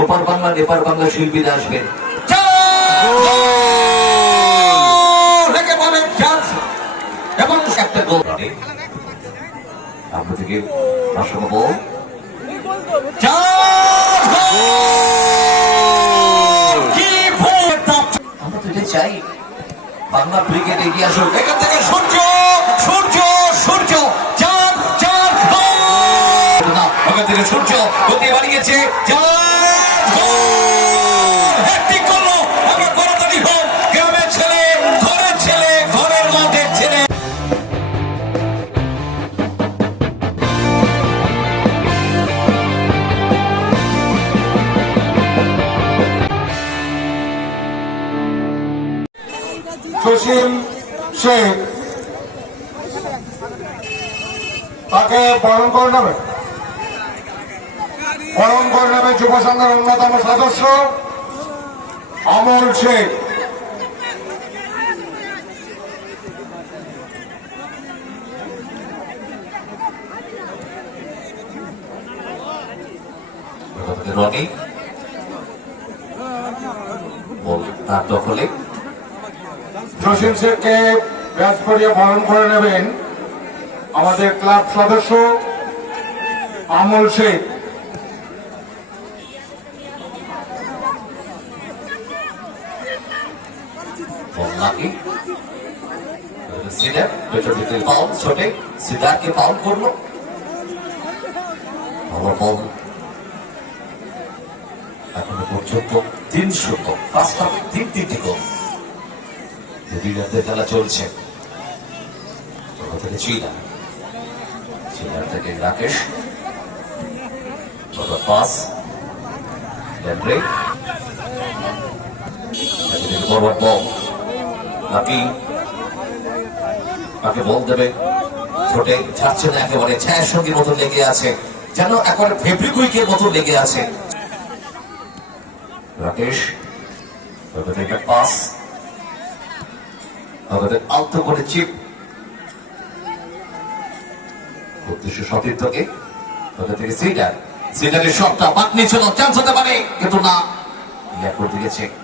ওপার বাংলা এপার বাংলা শিল্পীরা আসবেন এবং একটা গোল। আমরা থেকে বল তো এটাই চাই। বাংলা ক্রিকেট এগিয়ে আসুক। এখান থেকে সূর্য সূর্য সূর্য। চাঁদ চাঁদ ওখান থেকে সূর্য গতি বাড়িয়েছে। চাঁদ সুশীল শেখ তাকে বরণ করে নেবে? বরণ করে নেবে যুব সংঘের অন্যতম সদস্য অমল শেখ। রনি তার দখলে। সুশীল শেখকে ব্যাস করিয়ে বরণ করে নেবেন আমাদের ক্লাব সদস্য অমল শেখ। বল নাকি সিলেট পেট্রোল ডিজেল পাউল ছোটে, সিদ্ধার্থকে পাউল করল। আমার বল, এখনও পর্যন্ত তিন শূন্য, পাঁচটা তিন তিনটি গোল দুইটাতে খেলা চলছে। থেকে চীনা চীনার থেকে রাকেশ। বাবা পাস। লেন্ড্রে ফরওয়ার্ড বল নাকি? তাকে বল দেবে? ছোটে ছাড়ছে না একেবারে, ছায়ের সঙ্গে মতো লেগে আছে। যেন একেবারে ফেব্রিকুইকের মতো লেগে আছে। রাকেশ তাদের একটা পাস। তাদের আলতো করে চিপ। উদ্দেশ্য সতীর্থকে তাদের থেকে সিডার। সিডারের শটটা বাকনি ছিল চান্স হতে পারে, কিন্তু না। ইয়া করতে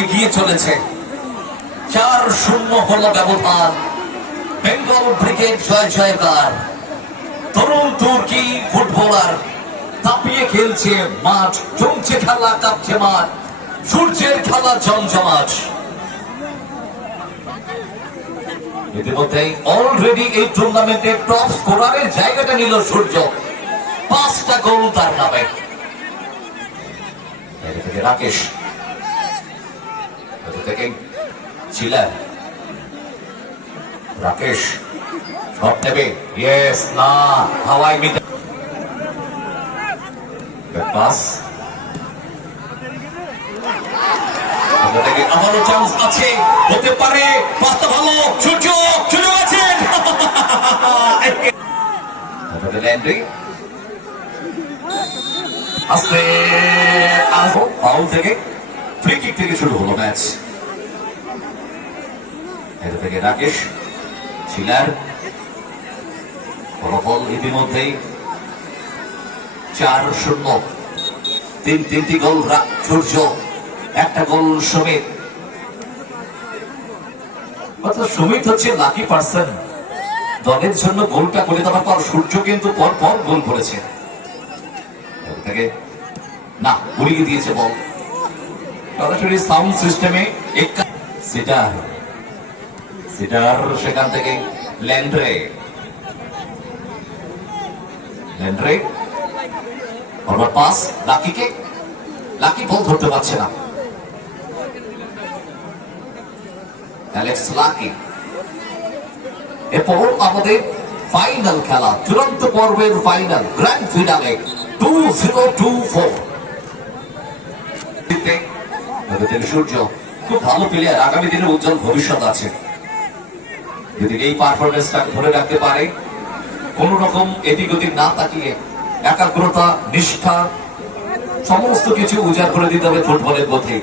এগিয়ে চলেছে। চার শূন্য হলো ব্যবধান। বেঙ্গল ব্রিগেড জয় জয়কার। তরুণ তুর্কি ফুটবলার তাপিয়ে খেলছে মাঠ, জমছে খেলা, কাঁপছে মাঠ, সূর্যের খেলা জমজমাট। ইতিমধ্যে অলরেডি এই টুর্নামেন্টের টপ স্কোরারের জায়গাটা নিল সূর্য। পাঁচটা গোল তার নামে। রাকেশ রাকেশ শট নেবে ইয়েস না হাওয়াই মিট পাস আমারও চান্স আছে হতে পারে। পাঁচটা ভালো। চলে গেছেন। ল্যান্ড্রি আস্তে আসব ফাউল থেকে ফ্রি থেকে শুরু হলো ম্যাচ এটা থেকে রাকেশ ছিলার ফলাফল ইতিমধ্যেই চার শূন্য। তিন তিনটি গোল সূর্য একটা গোল সমিত অর্থাৎ সুমিত হচ্ছে লাকি পার্সন দলের জন্য গোলটা করে দেওয়ার পর সূর্য কিন্তু পর পর গোল করেছে। না উড়িয়ে দিয়েছে বল। সরাসরি সাউন্ড সিস্টেমে সিটার সিটার সেখান থেকে ল্যান্ড্রে। ল্যান্ড্রে? ফরওয়ার্ড পাস, লাকিকে? লাকি বল ধরতে পারছে না। Alex Lucky. এরপর আমাদের ফাইনাল খেলা, চূড়ান্ত পর্বের final, grand finale two zero two four Surya খুব ভালো প্লেয়ার আগামী দিনে উজ্জ্বল ভবিষ্যৎ আছে। যদি এই পারফরমেন্সটা ধরে রাখতে পারে। কোন রকম এদিক ওদিক না তাকিয়ে একাগ্রতা, নিষ্ঠা, সমস্ত কিছু উজাড় করে দিতে হবে ফুটবলের পথে।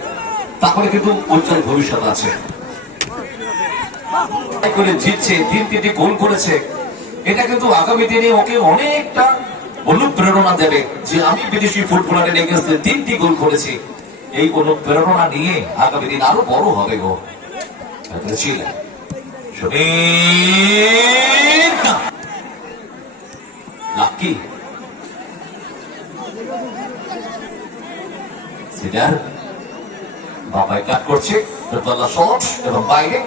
তাহলে কিন্তু উজ্জ্বল ভবিষ্যৎ আছে। জিতছে, তিন তিনটি গোল করেছে। এটা কিন্তু আগামী দিনে ওকে অনেকটা অনুপ্রেরণা দেবে যে আমি বিদেশি ফুটবলারের এগেন্স্টে তিনটি গোল করেছি। এই অনুপ্রেরণা নিয়ে আগামী দিন আরও বড় হবে গো। এটা ছিল। সমীর বাবাই কাট করছে। দোতলা শট এবং বাইরে।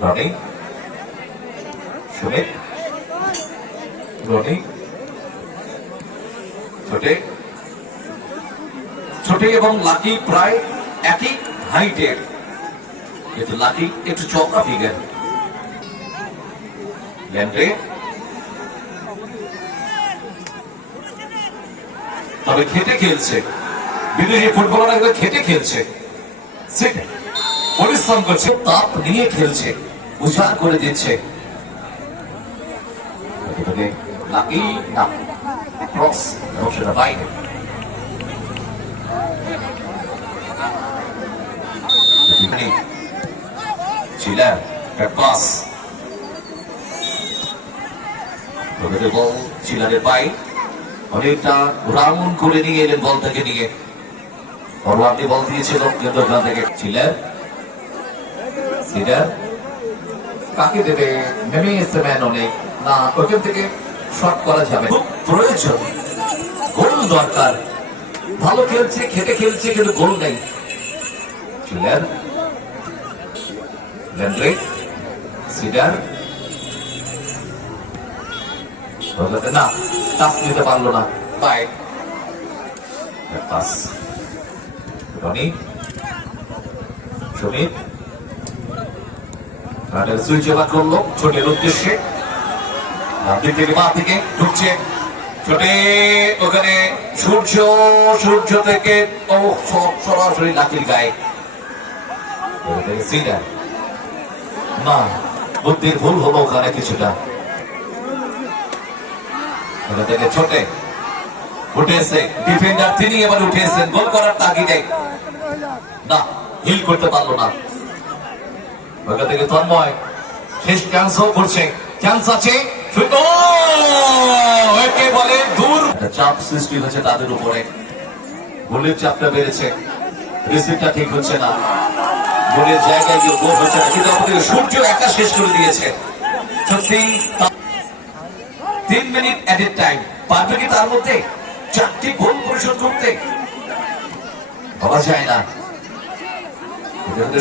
রনি। সুমিত রনি। ছোটে। ছোটে এবং লাকি প্রায় একই হাইটের। কিন্তু লাকি একটু চওড়া ফিগার ল্যান্ডে তবে খেটে খেলছে। বিদেশি ফুটবলাররা এগুলো খেটে খেলছে। পরিশ্রম করছে, তাপ নিয়ে খেলছে, উজাড় করে দিচ্ছে। লাকি না ক্রস বাইরে। এখানে ছিলেন পাস তবে বল ছিলারের পাই অনেকটা রাউন্ড করে নিয়ে এলেন বলটাকে নিয়ে। ফরওয়ার্ডে বল দিয়েছিল কেন্দ্রগ্রাম থেকে। ছিলেন সিডার কাকে দেবে? নেমে এসছে ম্যান অনেক না ওখান থেকে শট করা যাবে প্রয়োজন। গোল দরকার। ভালো খেলছে খেটে খেলছে কিন্তু গোল নেই। ছিলেন লেন্ড্রে সিডার না টাচ নিতে পারল না। বাই। পাস। রনি। সুমিত। রানের সুইচ ওভার করল ছোটের উদ্দেশ্যে। ডান দিক থেকে ঢুকছে। ছোটে ওখানে সূর্য সূর্য থেকে সরাসরি লাকির গায়ে। সিডার না, বুদ্ধির ভুল হলো ওখানে কিছুটা। থেকে ছোটে। উঠেছে। ডিফেন্ডার তিনি এবার উঠেছেন। গোল করার তাগিদে। না, হিল করতে পারল না। ওখান থেকে তন্ময়। শেষ করছে। চান্স আছে। বলে দূর। চাপ সৃষ্টি হচ্ছে তাদের উপরে। গোলের চাপটা বেড়েছে। রিসিভটা ঠিক হচ্ছে না। গোলের জায়গায় গিয়ে গোল হচ্ছে না কিন্তু আমাদের সূর্য একা শেষ করে দিয়েছে। সত্যি, তিন মিনিট এ টাইম পারবে কি তার মধ্যে? চারটি গোল পরিশোধ করতে? ভাবা যায় না।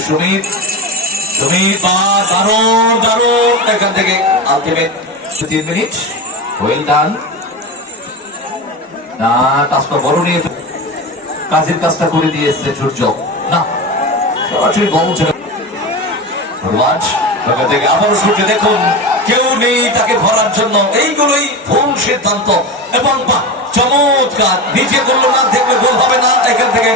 সুমিত সুমিত বা দারুণ দারুণ। এখান থেকে আলটিমেট তিন মিনিট। ওয়েল ডান না, কাজটা বড় নিয়ে কাজের কাজটা করে দিয়েছে সূর্য। না। সরাসরি বল ছিল রোয়াজ ওখান থেকে আবারও সূর্য দেখুন। কেউ নেই তাকে ভরার জন্য। এইগুলোই ভুল সিদ্ধান্ত। এবং চমৎকার। নিজে করল না, দেখলে গোল হবে না। এখান থেকে